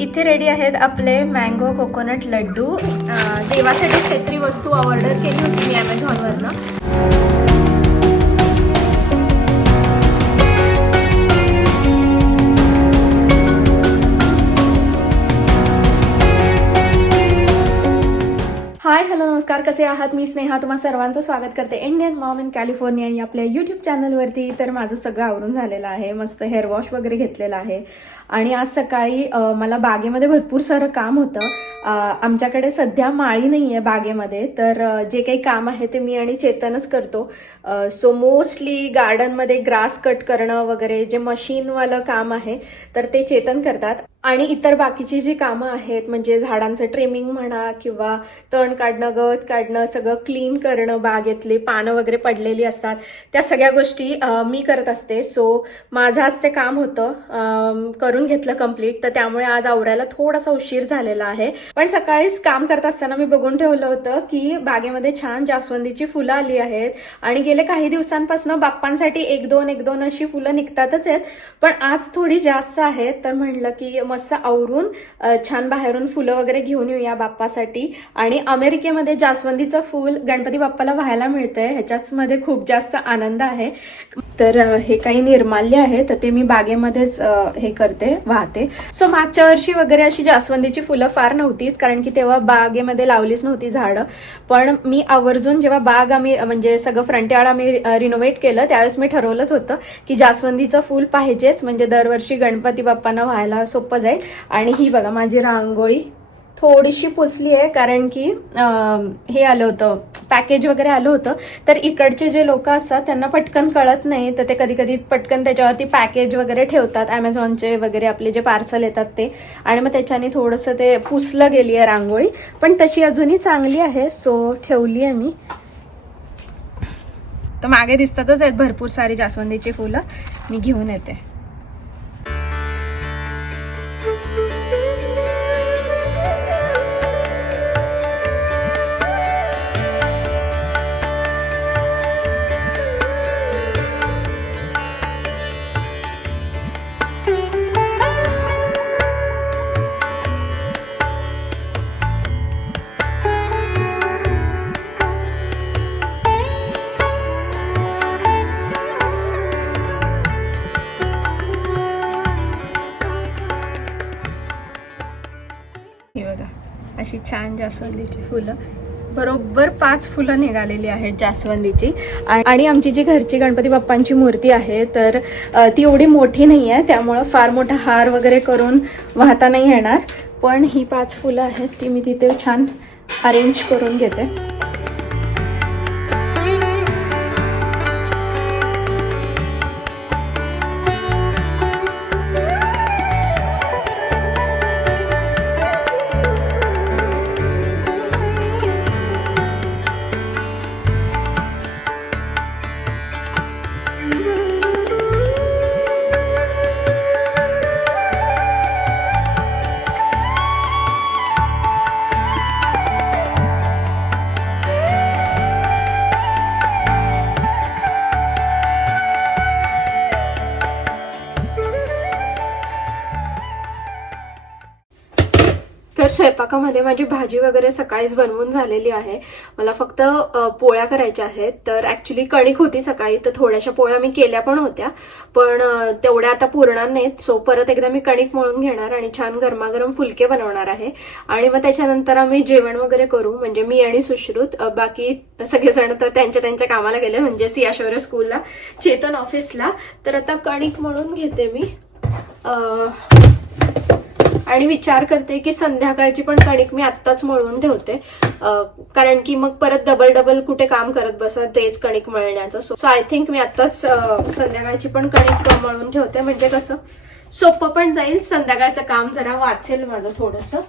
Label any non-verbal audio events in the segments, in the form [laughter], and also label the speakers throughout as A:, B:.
A: इथे रेडी आहेत आपले मँगो कोकोनट लड्डू. देवासाठी क्षेत्री वस्तू ऑर्डर केली होती मी ॲमेझॉनवरनं हाय हॅलो नमस्कार. कसे आहात? मी स्नेहा. तुम्हा सर्वांचं स्वागत करते इंडियन मॉम इन कॅलिफोर्निया या आपल्या युट्यूब चॅनलवरती तर माझं सगळं आवरून झालेलं आहे. मस्त हेअर वॉश वगैरे घेतलेलं आहे. आणि आज सकाळी मला बागेमध्ये भरपूर सारं काम होतं. आमच्याकडे सध्या माळी नाही आहे बागेमध्ये तर जे काही काम आहे ते मी आणि चेतनच करतो. सो मोस्टली गार्डनमध्ये ग्रास कट करणं वगैरे जे मशीनवालं काम आहे तर ते चेतन करतात. आणि इतर बाकीची जी कामं आहेत म्हणजे झाडांचं ट्रिमिंग म्हणा किंवा तण काढणं गवत काढणं सगळं क्लीन करणं बागेतली पानं वगैरे पडलेली असतात त्या सगळ्या गोष्टी मी करत असते. सो माझं आज ते काम होतं करून करून घेतलं कंप्लीट तर त्यामुळे आज आवरायला थोडासा उशीर झालेला आहे. पण सकाळीच काम करत असताना मी बघून ठेवलं होतं की बागेमध्ये छान जास्वंदीची फुलं आली आहेत. आणि गेले काही दिवसांपासून बाप्पांसाठी एक दोन एक दोन अशी फुलं निघतातच आहेत. पण आज थोडी जास्त आहेत तर म्हणलं की मस्त आवरून छान बाहेरून फुलं वगैरे घेऊन येऊया बाप्पासाठी. आणि अमेरिकेमध्ये जास्वंदीचं फूल गणपती बाप्पाला व्हायला मिळतंय ह्याच्याच मध्ये खूप जास्त आनंद आहे. तर हे काही निर्माल्य आहे तर ते मी बागेमध्येच हे करते. वाहते सो मागच्या वर्षी वगैरे अशी जास्वंदीची फुलं फार नव्हतीच कारण की तेव्हा बागेमध्ये लावलीच नव्हती झाडं. पण मी आवर्जून जेव्हा बाग आम्ही म्हणजे सगळं फ्रंट यार्ड आम्ही रिनोव्हेट केलं त्यावेळेस मी ठरवलंच होतं की जास्वंदीचं फूल पाहिजेच. म्हणजे दरवर्षी गणपती बाप्पांना व्हायला सोपं जाईल. आणि ही बघा माझी रांगोळी थोडीशी पुसली आहे कारण की हे आलं होतं पॅकेज वगैरे आलं होतं. तर इकडचे जे लोक असतात त्यांना पटकन कळत नाही. तर ते कधी कधी पटकन त्याच्यावरती पॅकेज वगैरे ठेवतात. ॲमेझॉनचे वगैरे आपले जे पार्सल येतात ते. आणि मग त्याच्याने थोडंसं ते पुसलं गेली आहे रांगोळी. पण तशी अजूनही चांगली आहे. सो ठेवली आहे मी. तर मागे दिसतातच आहेत भरपूर सारी जास्वंदीची फुलं. मी घेऊन येते. जास्वंदीची फुलं. बरोबर पाच फुलं निघालेली आहेत जास्वंदीची. आणि आमची जी घरची गणपती बाप्पांची मूर्ती आहे तर ती एवढी मोठी नाही आहे त्यामुळं फार मोठा हार वगैरे करून वाहता नाही येणार. पण ही पाच फुलं आहेत ती मी तिथे छान अरेंज करून घेते. मध्ये माझी भाजी वगैरे सकाळीच बनवून झालेली आहे. मला फक्त पोळ्या करायच्या आहेत. तर ऍक्च्युली कणिक होती सकाळी तर थोड्याशा पोळ्या मी केल्या पण होत्या. पण तेवढ्या आता पुरणार नाहीत. सो परत एकदा मी कणिक मळून घेणार आणि छान गरमागरम फुलके बनवणार आहे. आणि मग त्याच्यानंतर आम्ही जेवण वगैरे करू. म्हणजे मी आणि सुश्रुत बाकी सगळेजण तर त्यांच्या त्यांच्या कामाला गेले. म्हणजे सियाशौर्य स्कूलला चेतन ऑफिसला तर आता कणिक मळून घेते मी. आणि विचार करते की संध्याकाळची पण कणिक मी आत्ताच मळून ठेवते. कारण की मग परत डबल डबल कुठे काम करत बसत तेच कणिक मळण्याचं. सो आय थिंक मी आत्ताच संध्याकाळची पण कणिक मळून ठेवते. म्हणजे कसं सोपं पण जाईल संध्याकाळचं काम जरा वाचेल माझं थोडंसं.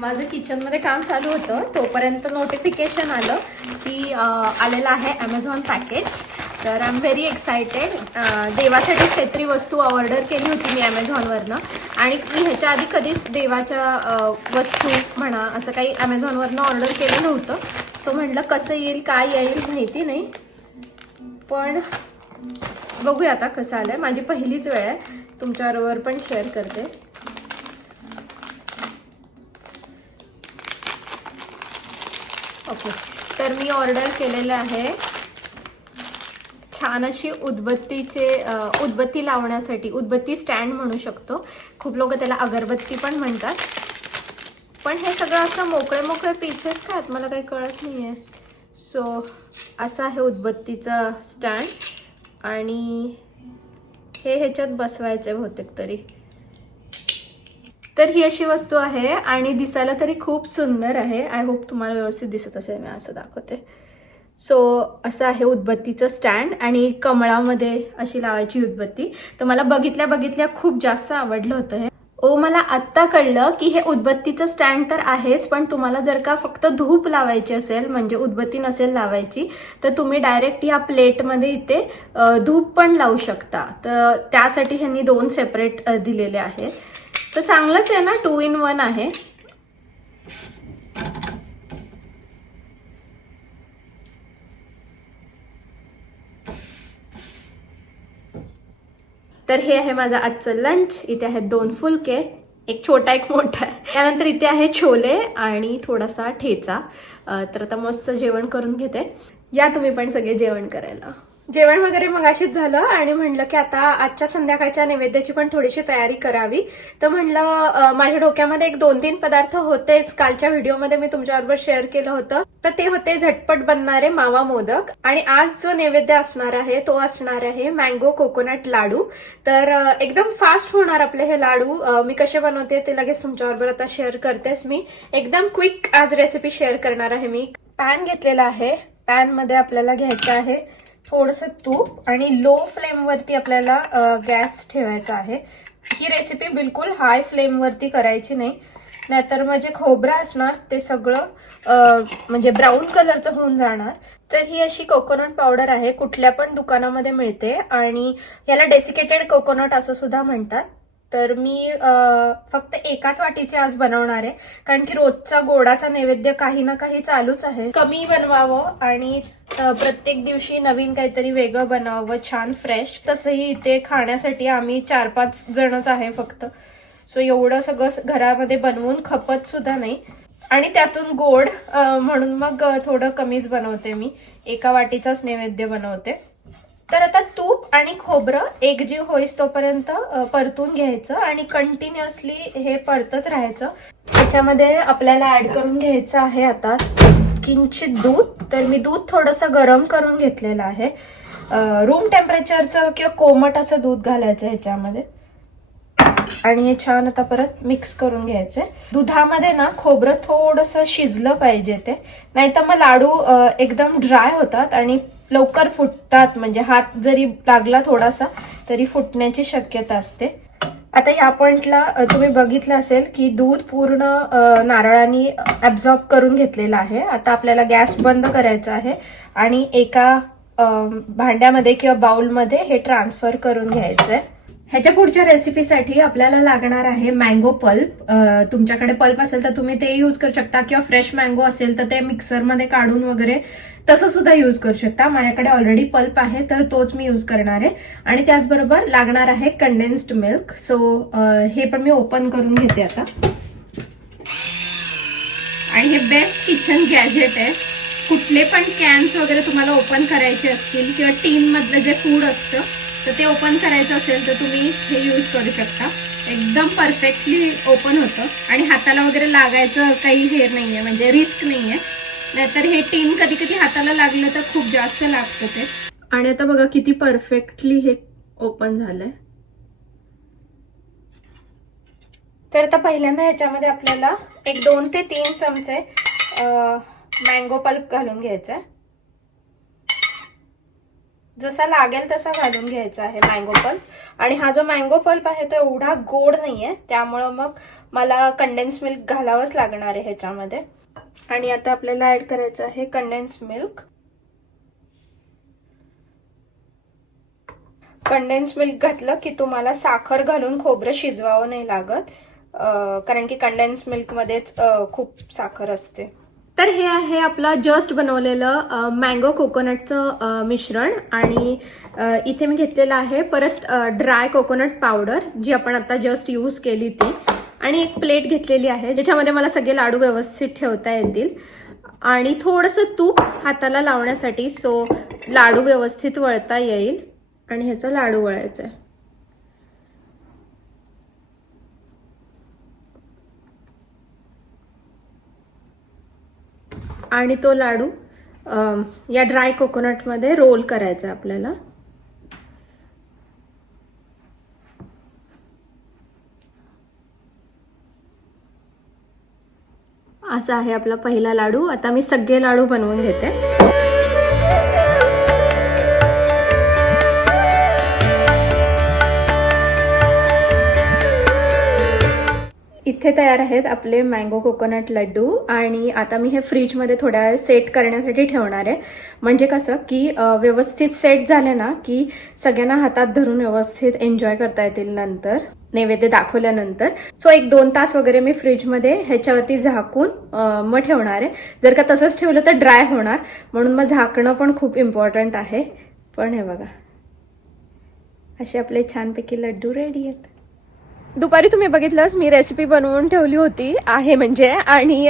A: माझं किचनमध्ये काम चालू होतं. तोपर्यंत नोटिफिकेशन आलं की आलेलं आहे ॲमेझॉन पॅकेज तर आय एम व्हेरी एक्सायटेड देवासाठी क्षेत्री वस्तू ऑर्डर केली होती मी ॲमेझॉनवरनं आणि मी ह्याच्या आधी कधीच देवाच्या वस्तू म्हणा असं काही ॲमेझॉनवरनं ऑर्डर केलं नव्हतं. सो म्हटलं कसं येईल काय येईल माहिती नाही. पण बघूया आता कसं आलं आहे माझी पहिलीच वेळ आहे. तुमच्याबरोबर पण शेअर करते. ओके तर मी ऑर्डर केलेलं आहे. छान अशी उदबत्तीचे उदबत्ती लावण्यासाठी उदबत्ती स्टँड म्हणू शकतो. खूप लोक त्याला अगरबत्ती पण म्हणतात. पण हे सगळं असं मोकळे मोकळे पीसेस काय आहेत? मला काही कळत नाही आहे सो असं आहे उदबत्तीचा स्टँड आणि हे ह्याच्यात बसवायचे बहुतेक तरी. तर ही अशी वस्तू आहे आणि दिसायला तरी खूप सुंदर आहे. आय होप तुम्हाला व्यवस्थित दिसत असेल मी असं दाखवते. सो असं आहे उदबत्तीचं स्टँड आणि कमळामध्ये अशी लावायची उदबत्ती. तर मला बघितल्या बघितल्या खूप जास्त आवडलं होतं हे. ओ मला आत्ता कळलं की हे उदबत्तीचं स्टँड तर आहेच पण तुम्हाला जर का फक्त धूप लावायची असेल म्हणजे उदबत्ती नसेल लावायची तर तुम्ही डायरेक्ट या प्लेटमध्ये इथे धूप पण लावू शकता. तर त्यासाठी ह्यांनी दोन सेपरेट दिलेले आहेत तर चांगलंच आहे ना टू इन वन आहे. तर हे आहे माझं आजचं लंच इथे आहेत दोन फुलके एक छोटा एक मोठा आहे. त्यानंतर इथे आहे छोले आणि थोडासा ठेचा. तर आता मस्त जेवण करून घेते. या तुम्ही पण सगळे जेवण करायला. जेवण वगैरे मग अशीच झालं आणि म्हणलं की आता आजच्या संध्याकाळच्या नैवेद्याची पण थोडीशी तयारी करावी. तर म्हणलं माझ्या डोक्यामध्ये एक दोन तीन पदार्थ होतेच. कालच्या व्हिडिओमध्ये मी तुमच्याबरोबर शेअर केलं होतं. तर ते होते झटपट बनणारे मावा मोदक. आणि आज जो नैवेद्य असणार आहे तो असणार आहे मँगो कोकोनट लाडू. तर एकदम फास्ट होणार आपले हे लाडू. मी कसे बनवते ते लगेच तुमच्याबरोबर आता शेअर करतेच मी. एकदम क्विक आज रेसिपी शेअर करणार आहे मी. पॅन घेतलेला आहे. पॅनमध्ये आपल्याला घ्यायचं आहे थोडंसं तूप आणि लो फ्लेमवरती आपल्याला गॅस ठेवायचा आहे. ही रेसिपी बिलकुल हाय फ्लेमवरती करायची नाही. नाहीतर म्हणजे खोबरं असणार ते सगळं म्हणजे ब्राऊन कलरचं होऊन जाणार. तर ही अशी कोकोनट पावडर आहे कुठल्या पण दुकानामध्ये मिळते. आणि याला डेसिकेटेड कोकोनट असं सुद्धा म्हणतात. तर मी फक्त एकाच वाटीचे आज बनवणार आहे. कारण की रोजचा गोडाचा नैवेद्य काही ना काही चालूच आहे. कमी बनवावं आणि प्रत्येक दिवशी नवीन काहीतरी वेगळं बनावं छान फ्रेश तसंही इथे खाण्यासाठी आम्ही चार पाच जणच आहे फक्त. सो एवढं सगळं घरामध्ये बनवून खपत सुद्धा नाही. आणि त्यातून गोड म्हणून मग थोडं कमीच बनवते मी. एका वाटीचाच नैवेद्य बनवते. तर आता तूप आणि खोबरं एकजीव होईस तोपर्यंत परतून घ्यायचं आणि कंटिन्युअसली हे परतत राहायचं. त्याच्यामध्ये आपल्याला ऍड करून घ्यायचं आहे आता किंचित दूध. तर मी दूध थोडंसं गरम करून घेतलेलं आहे. रूम टेम्परेचरचं किंवा कोमट असं दूध घालायचं ह्याच्यामध्ये. आणि हे छान आता परत मिक्स करून घ्यायचे दुधामध्ये ना खोबरं थोडंसं शिजलं पाहिजे ते. नाहीतर मग लाडू एकदम ड्राय होतात आणि लवकर फुटतात म्हणजे हात जरी लागला थोडासा तरी फुटण्याची शक्यता असते. आता या पॉइंटला तुम्ही बघितलं असेल की दूध पूर्ण नारळाने ऍब्झॉर्ब करून घेतलेलं आहे. आता आपल्याला गॅस बंद करायचा आहे आणि एका भांड्यामध्ये किंवा बाउलमध्ये हे ट्रान्सफर करून घ्यायचं आहे ह्याच्या पुढच्या रेसिपीसाठी आपल्याला लागणार आहे मँगो पल्प तुमच्याकडे पल्प असेल तर तुम्ही ते यूज करू शकता किंवा फ्रेश मँगो असेल तर ते मिक्सरमध्ये काढून वगैरे तसं सुद्धा यूज करू शकता. माझ्याकडे ऑलरेडी पल्प आहे तर तोच मी यूज करणार आहे. आणि त्याचबरोबर लागणार आहे कंडेन्स्ड मिल्क सो हे पण मी ओपन करून घेते आता. आणि हे बेस्ट किचन गॅजेट आहे. कुठले पण कॅन्स वगैरे तुम्हाला ओपन करायचे असतील किंवा टीनमधलं जे फूड असतं तर ते ओपन करायचं असेल तर तुम्ही हे यूज करू शकता. एकदम परफेक्टली ओपन होतं. आणि हाताला वगैरे लागायचं काही हे आहे म्हणजे रिस्क नाही आहे नाहीतर हे टीन कधी कधी हाताला लागलं तर खूप जास्त लागतं ते. आणि आता बघा किती परफेक्टली हे ओपन झालंय. तर आता पहिल्यांदा ह्याच्यामध्ये आपल्याला एक दोन ते तीन चमचे मँगो पल्प घालून घ्यायचा आहे जसा लागेल तसा घालून घ्यायचा आहे मँगो पल्प आणि हा जो मँगो पल्प आहे तो एवढा गोड नाही आहे त्यामुळं मग मला कंडेन्स मिल्क घालावंच लागणार आहे ह्याच्यामध्ये. आणि आता आपल्याला ऍड करायचं आहे कंडेन्स मिल्क कंडेन्स मिल्क घातलं की तुम्हाला साखर घालून खोबरं शिजवावं नाही लागत कारण की कंडेन्स मिल्कमध्येच खूप साखर असते. तर हे आहे आपलं जस्ट बनवलेलं मँगो कोकोनटचं मिश्रण. आणि इथे मी घेतलेलं आहे परत ड्राय कोकोनट पावडर जी आपण आता जस्ट यूज केली ती. आणि एक प्लेट घेतलेली आहे ज्याच्यामध्ये मला सगळे लाडू व्यवस्थित ठेवता येतील. आणि थोडंसं तूप हाताला लावण्यासाठी सो लाडू व्यवस्थित वळता येईल. आणि ह्याचं लाडू वळायचं आहे आणि तो लाडू या ड्राय कोकोनटमध्ये रोल करायचा आहे आपल्याला. असा आहे आपला पहिला लाडू. आता मी सगळे लाडू बनवून घेते. इथे तयार आहेत आपले मँगो कोकोनट लड्डू आणि आता मी हे फ्रीजमध्ये थोड्या वेळ सेट करण्यासाठी ठेवणार आहे. म्हणजे कसं की व्यवस्थित सेट झाले ना की सगळ्यांना हातात धरून व्यवस्थित एन्जॉय करता येतील नंतर नैवेद्य दाखवल्यानंतर. सो एक दोन तास वगैरे मी फ्रीजमध्ये ह्याच्यावरती झाकून मग ठेवणार आहे. जर का तसंच ठेवलं तर ड्राय होणार. म्हणून मग झाकणं पण खूप इम्पॉर्टंट आहे. पण हे बघा. असे आपले छानपैकी लड्डू रेडी आहेत. दुपारी तुम्ही बघितलंच मी रेसिपी बनवून ठेवली होती आहे म्हणजे. आणि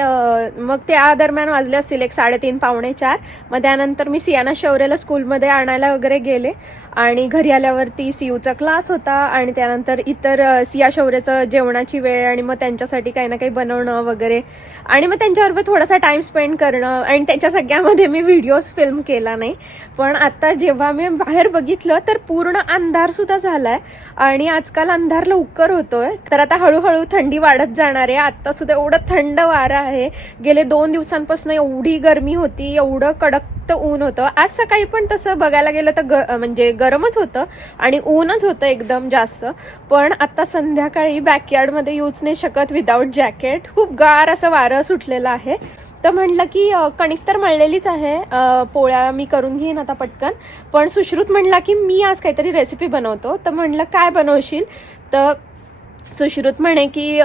A: मग त्या दरम्यान वाजले असतील एक साडेतीन पावणे चार. मग त्यानंतर मी सियाना शौर्याला स्कूलमध्ये आणायला वगैरे गेले. आणि घरी आल्यावरती सीयूचा क्लास होता. आणि त्यानंतर इतर सिया शौर्याचं जेवणाची वेळ आणि मग त्यांच्यासाठी काही ना काही बनवणं वगैरे. आणि मग त्यांच्याबरोबर थोडासा टाइम स्पेंड करणं. आणि त्याच्या सगळ्यामध्ये मी व्हिडिओज फिल्म केला नाही. पण आता जेव्हा मी बाहेर बघितलं तर पूर्ण अंधारसुद्धा झाला आहे आणि आजकाल अंधार लवकर करतोय तर आता हळूहळू थंडी वाढत जाणार आहे. आता सुद्धा एवढं थंड वारं आहे. गेले दोन दिवसांपासून एवढी गरमी होती एवढं कडक ऊन होतं. आज सकाळी पण तसं बघायला गेलं तर ग म्हणजे गरमच होतं आणि ऊनच होतं एकदम जास्त. पण आता संध्याकाळी बॅकयार्डमध्ये यूज नाही शकत विदाऊट जॅकेट खूप गार असं वारं सुटलेलं आहे. तर म्हणलं की कणिक तर मळलेलीच आहे. पोळ्या मी करून घेईन आता पटकन. पण सुश्रुत म्हणला की मी आज काहीतरी रेसिपी बनवतो. तर म्हणलं काय बनवशील? तर सुश्रुत म्हणे की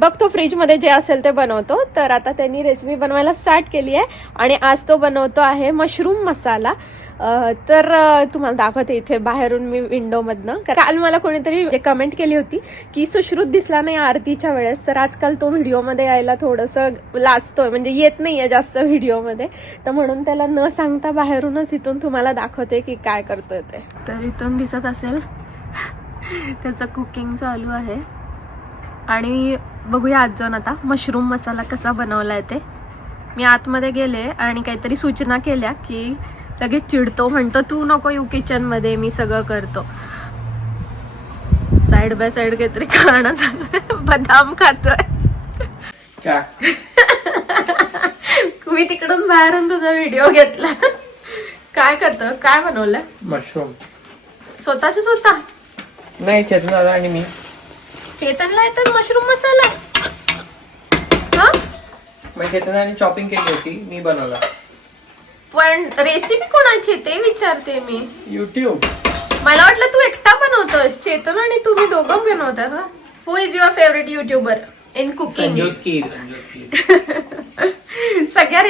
A: बघतो फ्रीजमध्ये जे असेल ते बनवतो. तर आता त्यांनी रेसिपी बनवायला स्टार्ट केली आहे आणि आज तो बनवतो आहे मशरूम मसाला तर तुम्हाला दाखवते इथे बाहेरून मी विंडोमधनं कारण काल मला कोणीतरी कमेंट केली होती की सुश्रुत दिसला नाही आरतीच्या वेळेस तर आजकाल तो व्हिडिओमध्ये यायला थोडंसं लाजतोय. म्हणजे येत नाही आहे जास्त व्हिडिओमध्ये तर म्हणून त्याला न सांगता बाहेरूनच इथून तुम्हाला दाखवते की काय करतोय ते. तर इथून दिसत असेल त्याचं कुकिंग चालू आहे. आणि बघूया आज जाऊन आता मशरूम मसाला कसा बनवलाय ते. मी आतमध्ये गेले आणि काहीतरी सूचना केल्या की लगेच चिडतो म्हणतो तू नको यू किचनमध्ये मी सगळं करतो. साईड बाय साईड काहीतरी खाणं झालं बदाम खातोय. मी तिकडून बाहेरून तुझा व्हिडिओ घेतला. काय करतो काय बनवलंय
B: मशरूम
A: स्वतःच स्वतः?
B: नाही चेतन दादा आणि मी.
A: चेतनला येतात मशरूम मसाला हा?
B: मग चेतनाने चॉपिंग केली होती मी बनवलं.
A: पण रेसिपी कोणाची आहे ते विचारते मी.
B: युट्यूब
A: मला वाटलं तू एकटा बनवतोस. चेतन आणि तुम्ही दोघं बनवता का? Who is your favourite YouTuber in cooking
B: Sanjyot Keer Sanjyot Keer
A: सगळ्या [laughs]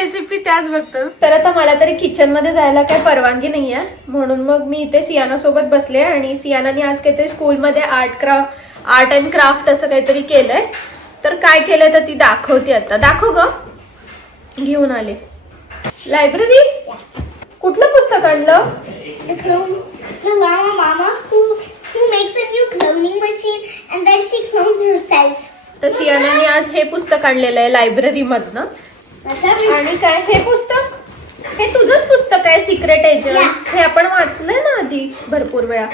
A: रेसिपी त्याच बघतो. तर आता मला तरी किचनमध्ये जायला काही परवानगी नाहीये. म्हणून मग मी इथे सियाना सोबत बसले आणि सियानाने आज काहीतरी स्कूलमध्ये art craft art and craft असं काहीतरी केलंय. तर काय केलंय तर ती दाखवते आता. दाखव ग. घेऊन आले. लायब्ररी कुठलं पुस्तक आणलं. तर सियानाने आज हे पुस्तक आणलेलं आहे लायब्ररी मधनं. आणि काय हे पुस्तक हे तुझंच पुस्तक आहे सिक्रेट एजंट. हे आपण वाचलंय ना आधी भरपूर वेळा?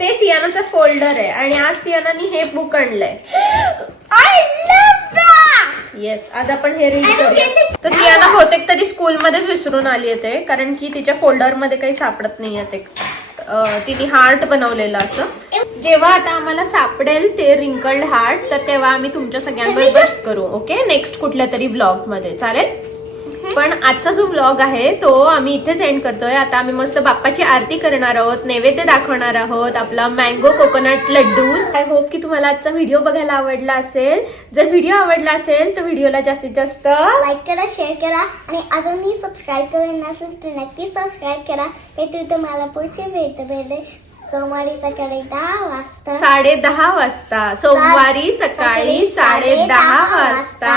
A: ते सियानाचं फोल्डर आहे आणि आज सियानाने हे बुक आणलंय. [gasps] येस आज आपण हे रीड
C: it.
A: तर सियाना बहुतेक तरी स्कूलमध्येच विसरून आली आहे ते कारण की तिच्या फोल्डरमध्ये काही सापडत नाहीये ते तिने हार्ट बनवलेलं असं. जेव्हा आता आम्हाला सापडेल ते रिंकल्ड हार्ट तर तेव्हा आम्ही तुमच्या सगळ्यांबरोबर करू ओके नेक्स्ट कुठल्या तरी ब्लॉगमध्ये. चालेल? पण आजचा जो ब्लॉग आहे तो आम्ही इथेच एंड करतोय. आता आम्ही मस्त बाप्पाची आरती करणार आहोत नैवेद्य दाखवणार आहोत आपला mango coconut laddus. I hope की तुम्हाला आजचा व्हिडिओ बघायला आवडला असेल. जर व्हिडिओ आवडला असेल तर व्हिडिओला जास्तीत जास्त
C: लाईक करा शेअर करा आणि अजूनही सबस्क्राईब केलं नसेल तर नक्की सबस्क्राईब करा. भेटू तुम्हाला पुढची भेट भेटे सोमवारी सकाळी दहा वाजता.
A: साडे दहा वाजता. सोमवारी सकाळी साडे दहा वाजता.